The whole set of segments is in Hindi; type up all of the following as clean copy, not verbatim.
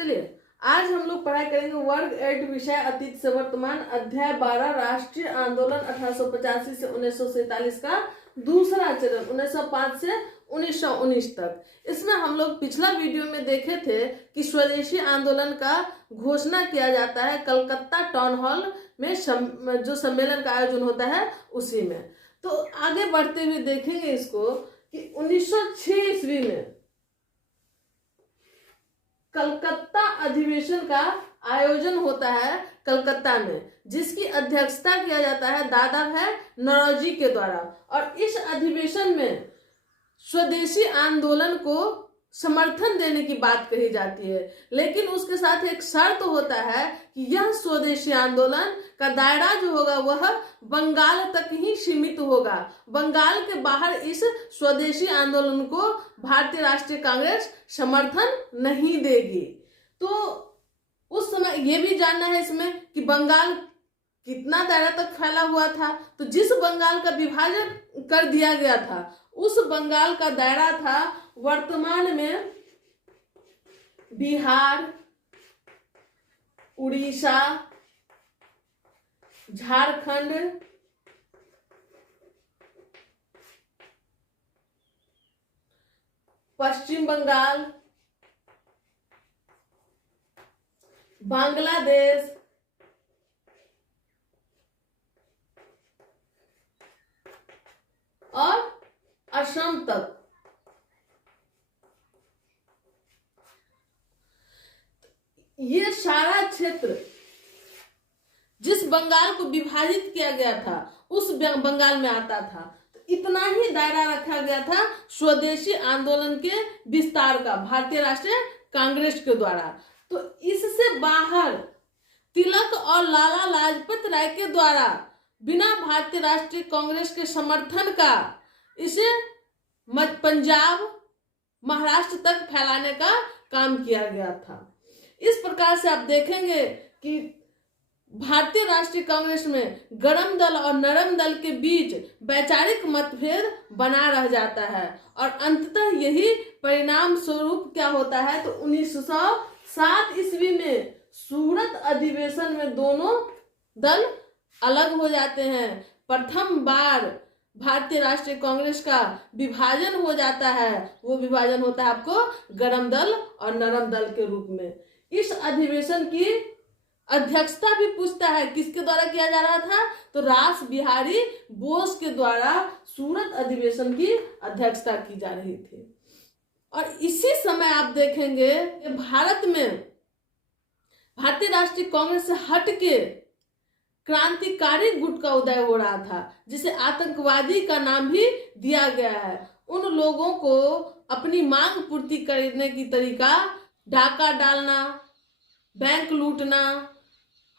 चलिए आज हम लोग पढ़ाई करेंगे वर्ग 8 विषय अतीत से वर्तमान अध्याय 12 राष्ट्रीय आंदोलन 1885 से 1947 का दूसरा चरण 1905 से 1919 तक। इसमें हम लोग पिछला वीडियो में देखे थे कि स्वदेशी आंदोलन का घोषणा किया जाता है कलकत्ता टाउन हॉल में जो सम्मेलन का आयोजन होता है उसी में। तो आगे बढ़ते हुए देखेंगे इसको कि 1906 ईस्वी में कलकत्ता अधिवेशन का आयोजन होता है कलकत्ता में, जिसकी अध्यक्षता किया जाता है दादा भाई नौरोजी के द्वारा। और इस अधिवेशन में स्वदेशी आंदोलन को समर्थन देने की बात कही जाती है, लेकिन उसके साथ एक शर्त होता है कि यह स्वदेशी आंदोलन का दायरा जो होगा वह बंगाल तक ही सीमित होगा। बंगाल के बाहर इस स्वदेशी आंदोलन को भारतीय राष्ट्रीय कांग्रेस समर्थन नहीं देगी। तो उस समय यह भी जानना है इसमें कि बंगाल कितना दायरा तक फैला हुआ था। तो जिस बंगाल का विभाजन कर दिया गया था उस बंगाल का दायरा था वर्तमान में बिहार, उड़ीसा, झारखंड, पश्चिम बंगाल, बांग्लादेश, और असम तक। ये सारा क्षेत्र जिस बंगाल को विभाजित किया गया था उस बंगाल में आता था। तो इतना ही दायरा रखा गया था स्वदेशी आंदोलन के विस्तार का भारतीय राष्ट्रीय कांग्रेस के द्वारा। तो इससे बाहर तिलक और लाला लाजपत राय के द्वारा बिना भारतीय राष्ट्रीय कांग्रेस के समर्थन का इसे पंजाब, महाराष्ट्र तक फैलाने का काम किया गया था। इस प्रकार से आप देखेंगे कि भारतीय राष्ट्रीय कांग्रेस में गरम दल और नरम दल के बीच वैचारिक मतभेद बना रह जाता है और अंततः यही परिणाम स्वरूप क्या होता है। तो 1907 ईस्वी में सूरत अधिवेशन में दोनों दल अलग हो जाते हैं। प्रथम बार भारतीय राष्ट्रीय कांग्रेस का विभाजन हो जाता है। वो विभाजन होता है आपको गरम दल और नरम दल के रूप में। इस अधिवेशन की अध्यक्षता भी पूछता है किसके द्वारा किया जा रहा था, तो रास बिहारी बोस के द्वारा सूरत अधिवेशन की अध्यक्षता की जा रही थी। और इसी समय आप देखेंगे भारत में भारतीय राष्ट्रीय कांग्रेस से हट के क्रांतिकारी गुट का उदय हो रहा था, जिसे आतंकवादी का नाम भी दिया गया है। उन लोगों को अपनी मांग पूर्ति करने की तरीका डाका डालना, बैंक लूटना,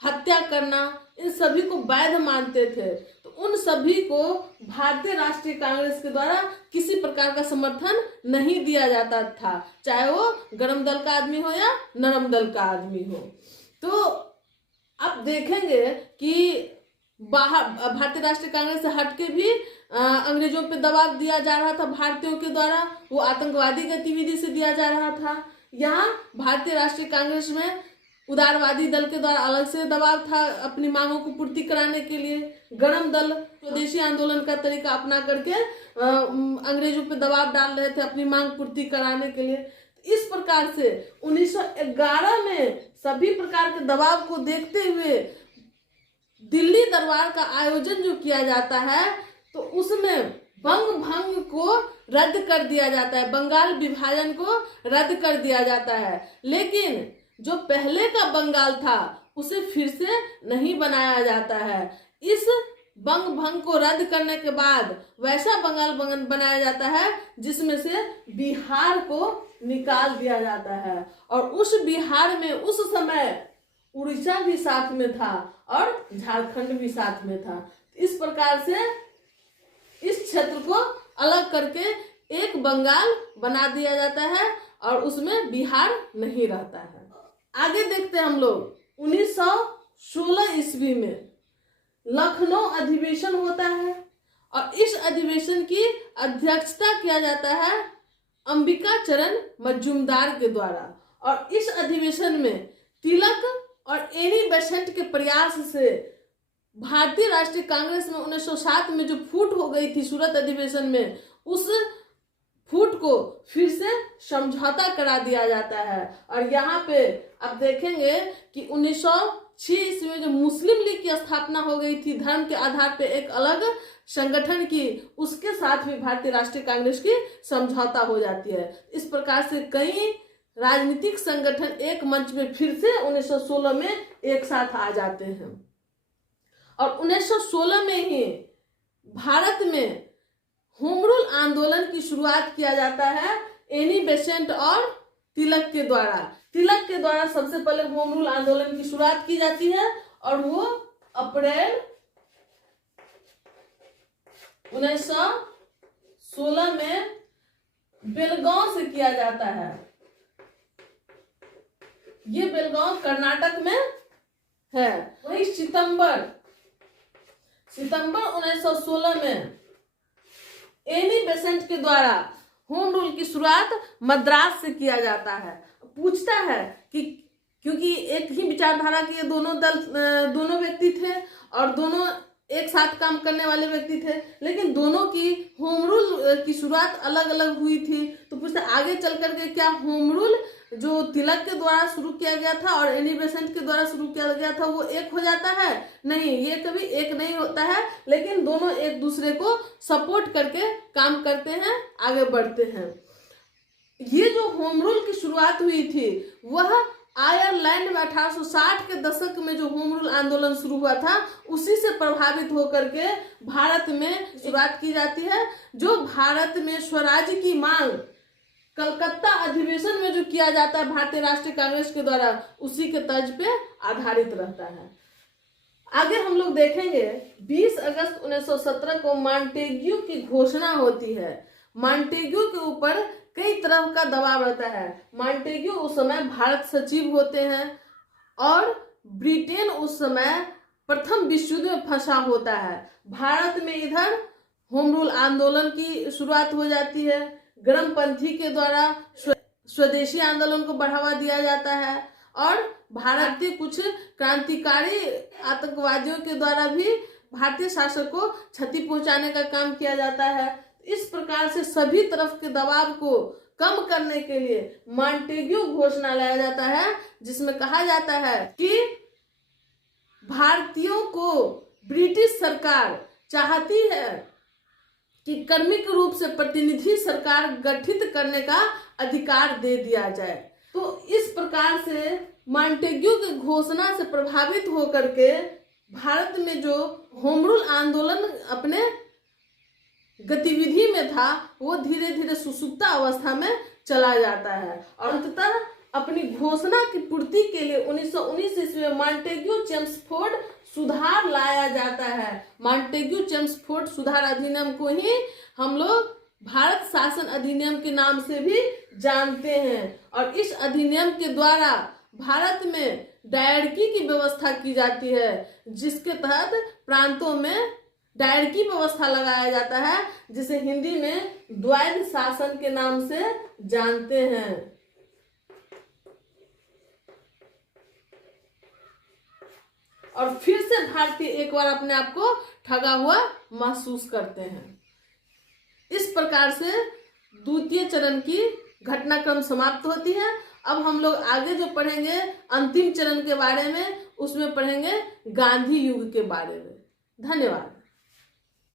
हत्या करना, इन सभी को वैध मानते थे। तो उन सभी को भारतीय राष्ट्रीय कांग्रेस के द्वारा किसी प्रकार का समर्थन नहीं दिया जाता था, चाहे वो गरम दल का आदमी हो या नरम दल का आदमी हो। तो आप देखेंगे कि बाहर भारतीय राष्ट्रीय कांग्रेस से हटके भी अंग्रेजों पे दबाव दिया जा रहा था भारतीयों के द्वारा, वो आतंकवादी गतिविधि से दिया जा रहा था। यहाँ भारतीय राष्ट्रीय कांग्रेस में उदारवादी दल के द्वारा अलग से दबाव था अपनी मांगों को पूर्ति कराने के लिए। गरम दल स्वदेशी आंदोलन का तरीका अपना करके अंग्रेजों पे दबाव डाल रहे थे अपनी मांग पूर्ति कराने के लिए। इस प्रकार से 1911 में सभी प्रकार के दबाव को देखते हुए दिल्ली दरबार का आयोजन जो किया जाता है तो उसमें बंग भंग को रद्द कर दिया जाता है, बंगाल विभाजन को रद्द कर दिया जाता है। लेकिन जो पहले का बंगाल था उसे फिर से नहीं बनाया जाता है। इस बंग भंग को रद्द करने के बाद वैसा बंगाल बनाया जाता है जिसमें से बिहार को निकाल दिया जाता है। और उस बिहार में उस समय उड़ीसा भी साथ में था और झारखंड भी साथ में था। इस प्रकार से इस क्षेत्र को अलग करके एक बंगाल बना दिया जाता है और उसमें बिहार नहीं रहता है। आगे देखते हैं हम लोग 1916 ईस्वी में लखनऊ अधिवेशन होता है और इस अधिवेशन की अध्यक्षता किया जाता है अंबिका चरण मजूमदार के द्वारा। और इस अधिवेशन में तिलक और एनी बेसेंट के प्रयास से भारतीय राष्ट्रीय कांग्रेस में 1907 में जो फूट हो गई थी सूरत अधिवेशन में, उस फूट को फिर से समझौता करा दिया जाता है। और यहाँ पे आप देखेंगे कि 1906 ईस्वी में जो मुस्लिम लीग की स्थापना हो गई थी धर्म के आधार पे एक अलग संगठन की, उसके साथ भी भारतीय राष्ट्रीय कांग्रेस की समझौता हो जाती है। इस प्रकार से कई राजनीतिक संगठन एक मंच में फिर से 1916 में एक साथ आ जाते हैं। और 1916 में ही भारत में होम रूल आंदोलन की शुरुआत किया जाता है एनी बेसेंट और तिलक के द्वारा। तिलक के द्वारा सबसे पहले होम रूल आंदोलन की शुरुआत की जाती है और वो अप्रैल 1916 में बेलगांव से किया जाता है। ये बेलगांव कर्नाटक में है। वही सितंबर 1916 में एनी बेसेंट के द्वारा होम रूल की शुरुआत मद्रास से किया जाता है। पूछता है कि क्योंकि एक ही विचारधारा के ये दोनों व्यक्ति थे और दोनों एक साथ काम करने वाले व्यक्ति थे, लेकिन दोनों की होम रूल की शुरुआत अलग अलग हुई थी। तो पूछते आगे चल करके क्या होम रूल जो तिलक के द्वारा शुरू किया गया था और एनी बेसेंट के द्वारा शुरू किया गया था वो एक हो जाता है? नहीं, ये कभी एक नहीं होता है, लेकिन दोनों एक दूसरे को सपोर्ट करके काम करते हैं, आगे बढ़ते हैं। ये जो होम रूल की शुरुआत हुई थी वह आयरलैंड में 1860 के दशक में जो होम रूल आंदोलन शुरू हुआ था उसी से प्रभावित होकर के भारत में शुरुआत की जाती है। जो भारत में स्वराज्य की मांग कलकत्ता अधिवेशन में जो किया जाता है भारतीय राष्ट्रीय कांग्रेस के द्वारा, उसी के तर्ज पे आधारित रहता है। आगे हम लोग देखेंगे 20 अगस्त 1917 को मॉन्टेग्यू की घोषणा होती है। मॉन्टेग्यू के ऊपर कई तरह का दबाव रहता है। मॉन्टेग्यू उस समय भारत सचिव होते हैं और ब्रिटेन उस समय प्रथम विश्व युद्ध में फंसा होता है। भारत में इधर होम रूल आंदोलन की शुरुआत हो जाती है। गरमपंथी के द्वारा स्वदेशी आंदोलन को बढ़ावा दिया जाता है और भारतीय कुछ क्रांतिकारी आतंकवादियों के द्वारा भी भारतीय शासन को क्षति पहुंचाने का काम किया जाता है। इस प्रकार से सभी तरफ के दबाव को कम करने के लिए मॉन्टेग्यू घोषणा लाया जाता है, जिसमें कहा जाता है कि भारतीयों को ब्रिटिश सरकार चाहती है कि कर्मिक रूप से प्रतिनिधि सरकार गठित करने का अधिकार दे दिया जाए। तो इस प्रकार से मॉन्टेग्यू की घोषणा से प्रभावित होकर के भारत में जो होम रूल आंदोलन अपने गतिविधि में था वो धीरे धीरे सुसुप्त अवस्था में चला जाता है और अंततः अपनी घोषणा की पूर्ति के लिए 1919 ईस्वी में मॉन्टेग्यू चेम्सफोर्ड सुधार लाया जाता है। मॉन्टेग्यू चेम्सफोर्ड सुधार अधिनियम को ही हम लोग भारत शासन अधिनियम के नाम से भी जानते हैं और इस अधिनियम के द्वारा भारत में डायरकी की व्यवस्था की जाती है, जिसके तहत प्रांतों में डायरकी व्यवस्था लगाया जाता है, जिसे हिंदी में द्वैध शासन के नाम से जानते हैं। और फिर से भारतीय एक बार अपने आप को ठगा हुआ महसूस करते हैं। इस प्रकार से द्वितीय चरण की घटनाक्रम समाप्त होती है। अब हम लोग आगे जो पढ़ेंगे अंतिम चरण के बारे में, उसमें पढ़ेंगे गांधी युग के बारे में। धन्यवाद।